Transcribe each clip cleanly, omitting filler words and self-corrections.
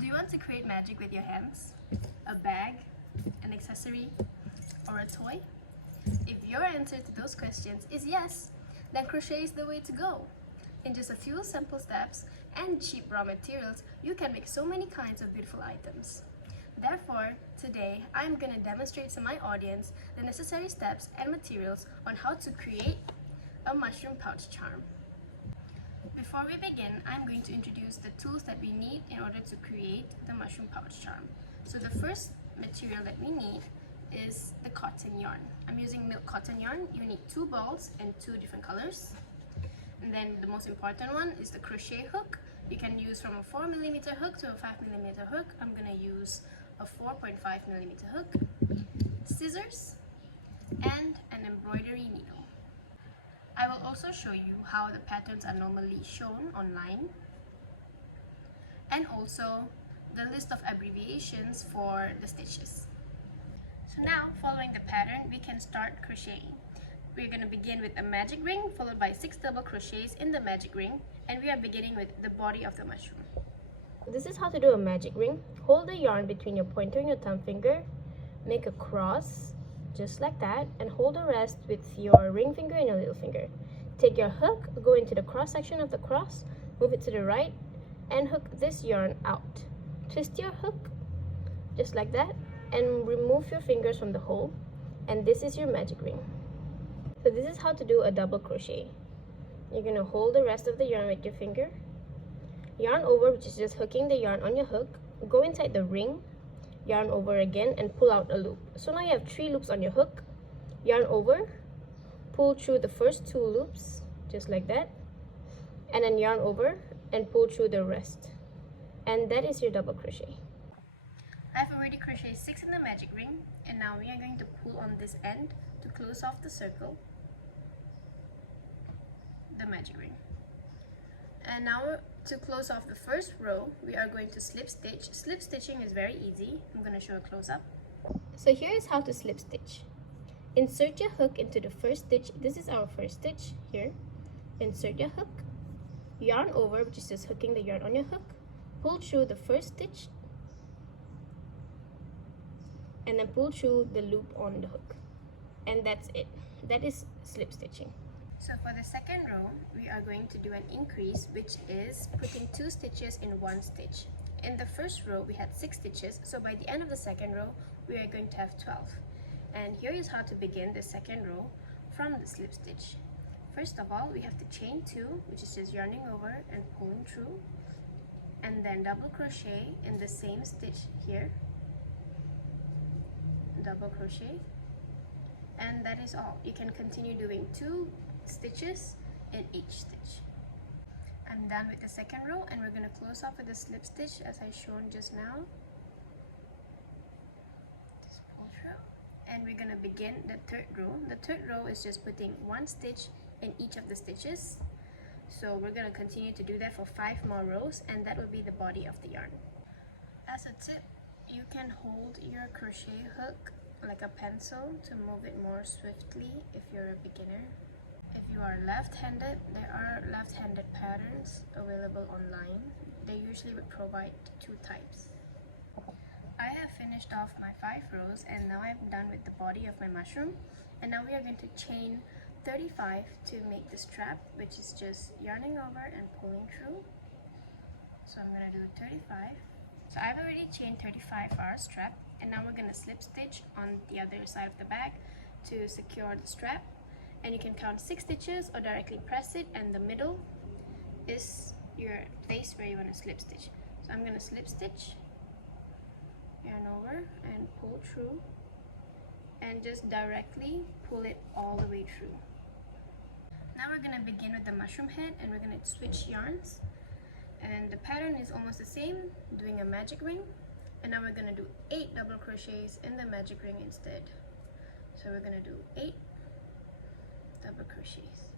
Do you want to create magic with your hands? A bag, an accessory, or a toy? If your answer to those questions is yes, then crochet is the way to go. In just a few simple steps and cheap raw materials, you can make so many kinds of beautiful items. Therefore, today I'm going to demonstrate to my audience the necessary steps and materials on how to create a mushroom pouch charm. Before we begin, I'm going to introduce the tools that we need in order to create the mushroom pouch charm. So the first material that we need is the cotton yarn. I'm using milk cotton yarn. You need 2 balls in 2 different colors. And then the most important one is the crochet hook. You can use from a 4mm hook to a 5mm hook. I'm going to use a 4.5mm hook, scissors, and an embroidery needle. I will also show you how the patterns are normally shown online, and also the list of abbreviations for the stitches. So now, following the pattern, we can start crocheting. We're going to begin with a magic ring followed by 6 double crochets in the magic ring, and we are beginning with the body of the mushroom. This is how to do a magic ring. Hold the yarn between your pointer and your thumb finger, make a cross just like that, and hold the rest with your ring finger and your little finger. Take your hook, go into the cross section of the cross, move it to the right, and hook this yarn out. Twist your hook just like that and remove your fingers from the hole, and this is your magic ring. So this is how to do a double crochet. You're going to hold the rest of the yarn with your finger, yarn over, which is just hooking the yarn on your hook, go inside the ring, yarn over again, and pull out a loop. So now you have 3 loops on your hook, yarn over, pull through the first 2 loops just like that, and then yarn over and pull through the rest, and that is your double crochet. I've already crocheted 6 in the magic ring, and now we are going to pull on this end to close off the circle, the magic ring. And now to close off the first row, we are going to slip stitch. Slip stitching is very easy. I'm going to show a close-up. So here is how to slip stitch. Insert your hook into the first stitch. This is our first stitch here. Insert your hook, yarn over, which is just hooking the yarn on your hook, pull through the first stitch, and then pull through the loop on the hook. And that's it. That is slip stitching. So for the second row, we are going to do an increase, which is putting 2 stitches in 1 stitch. In the first row, we had 6 stitches, so by the end of the second row, we are going to have 12. And here is how to begin the second row from the slip stitch. First of all, we have to chain 2, which is just yarning over and pulling through, and then double crochet in the same stitch here, double crochet, and that is all. You can continue doing 2 stitches in each stitch. I'm done with the second row, and we're going to close off with a slip stitch as I shown just now. Just pull through, and we're going to begin the third row. The third row is just putting 1 stitch in each of the stitches. So we're going to continue to do that for 5 more rows, and that will be the body of the yarn. As a tip, you can hold your crochet hook like a pencil to move it more swiftly if you're a beginner. If you are left-handed, there are left-handed patterns available online. They usually would provide 2 types. I have finished off my 5 rows, and now I'm done with the body of my mushroom. And now we are going to chain 35 to make the strap, which is just yarning over and pulling through. So I'm going to do 35. So I've already chained 35 for our strap, and now we're going to slip stitch on the other side of the bag to secure the strap. And you can count 6 stitches or directly press it, and the middle is your place where you want to slip stitch. So I'm going to slip stitch, yarn over and pull through, and just directly pull it all the way through. Now we're going to begin with the mushroom head, and we're going to switch yarns, and the pattern is almost the same, doing a magic ring. And now we're going to do 8 double crochets in the magic ring instead. So we're going to do 8 double crochets.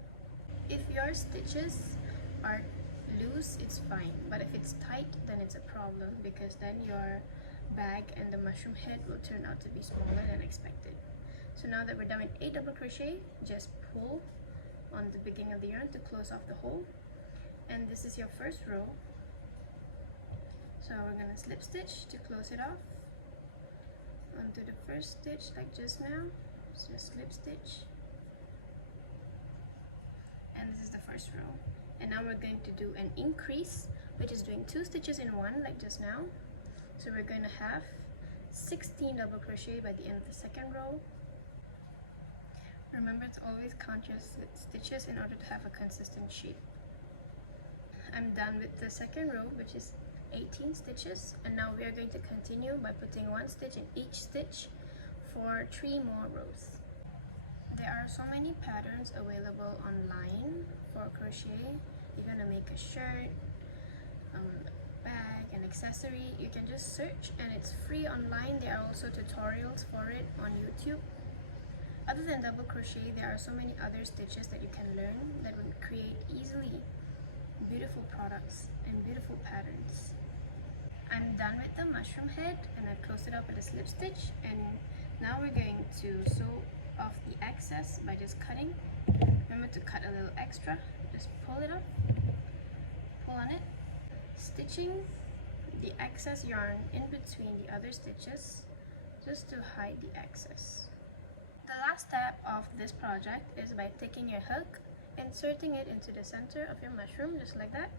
If your stitches are loose, it's fine, but if it's tight, then it's a problem, because then your bag and the mushroom head will turn out to be smaller than expected. So now that we're done with 8 double crochet, just pull on the beginning of the yarn to close off the hole, and this is your first row. So So we're gonna slip stitch to close it off onto the first stitch like just now. So slip stitch, and this is the first row. And now we're going to do an increase, which is doing 2 stitches in one like just now. So we're going to have 16 double crochet by the end of the second row. Remember to always count your stitches in order to have a consistent shape. I'm done with the second row, which is 18 stitches, and now we are going to continue by putting 1 stitch in each stitch for 3 more rows. There are so many patterns available online for crochet. You're gonna make a shirt, bag, an accessory. You can just search and it's free online. There are also tutorials for it on YouTube. Other than double crochet, there are so many other stitches that you can learn that will create easily beautiful products and beautiful patterns. I'm done with the mushroom head and I've closed it up with a slip stitch, and now we're going to sew off the excess by just cutting. Remember to cut a little extra, just pull it up, pull on it, stitching the excess yarn in between the other stitches just to hide the excess. The last step of this project is by taking your hook, inserting it into the center of your mushroom just like that,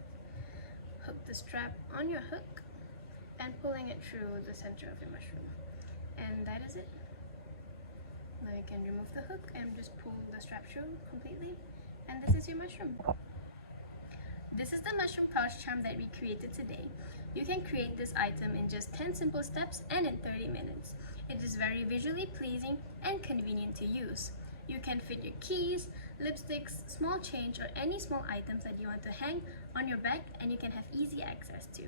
hook the strap on your hook and pulling it through the center of your mushroom, and that is it. Now you can remove the hook and just pull the strap through completely, and this is your mushroom. This is the mushroom pouch charm that we created today. You can create this item in just 10 simple steps and in 30 minutes. It is very visually pleasing and convenient to use. You can fit your keys, lipsticks, small change, or any small items that you want to hang on your bag, and you can have easy access to.